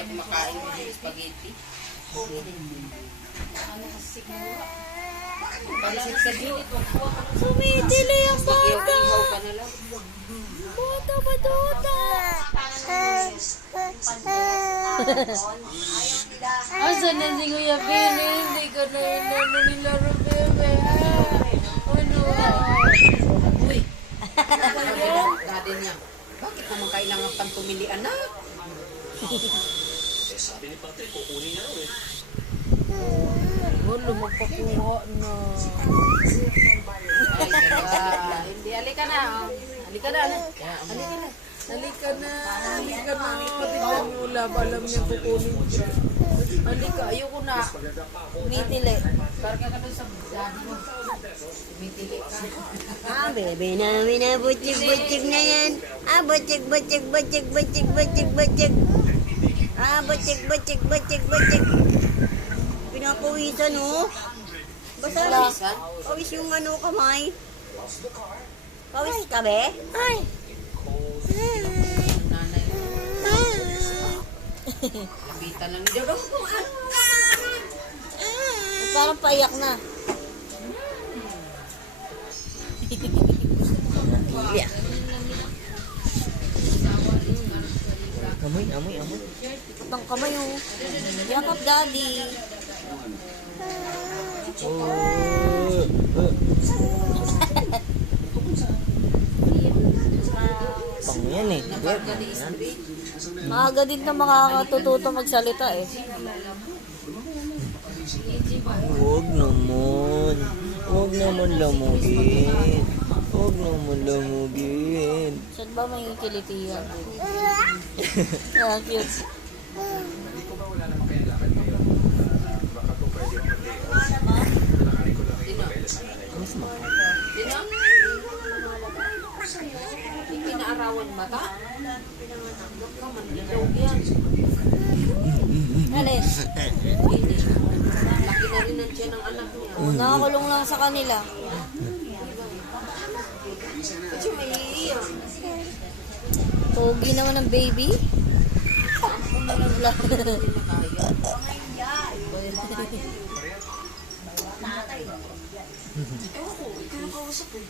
kaya kumakain mo ng spaghetti. Pansit sa gilid, Sumidili ang bata. ihaw ka na lang. Bata, batuta. Asan na si Kuya Billy? Hindi ka na nilaro, bebe. Ano? Uy! Gade niya. Bakit naman kailangan pang tumili, anak? Sabi ni Patrick, kukunin niya raw eh. Wala, magpakuha na. Ay, ganda. Hindi, halika na. Halika na, anak. Halika na. Halika na. Tingnan mo, alam niya kukunin siya. Halika, ayoko na. Mitili. Karga ka doon sa daddy mo. Tumitili ka. Bebe namin na butsig-butsig na yan. Butsig. Butsig. Butsig. Pinapawisan, oh. Basta pawis yung kamay. Pawis ka, be? Ay. Nanay. Lapitan lang niyo. Parang paiyak na. Yeah. Amoy. Itong kamay, oh. Yakap, daddy. Pang yan eh. Maaga din na makakatututo magsalita eh. Huwag naman. Huwag naman lamugin. Saan ba may kilitihan? Cute. Pinaarawan mata? Pinanganak ka, mandilaw yan. Alin? Laki na rin ang tiyan ng anak niya. Nakakulong lang sa kanila. Kasi may iiyak. Pogi naman ng baby. Ewan ko, ikaw yung kausap eh.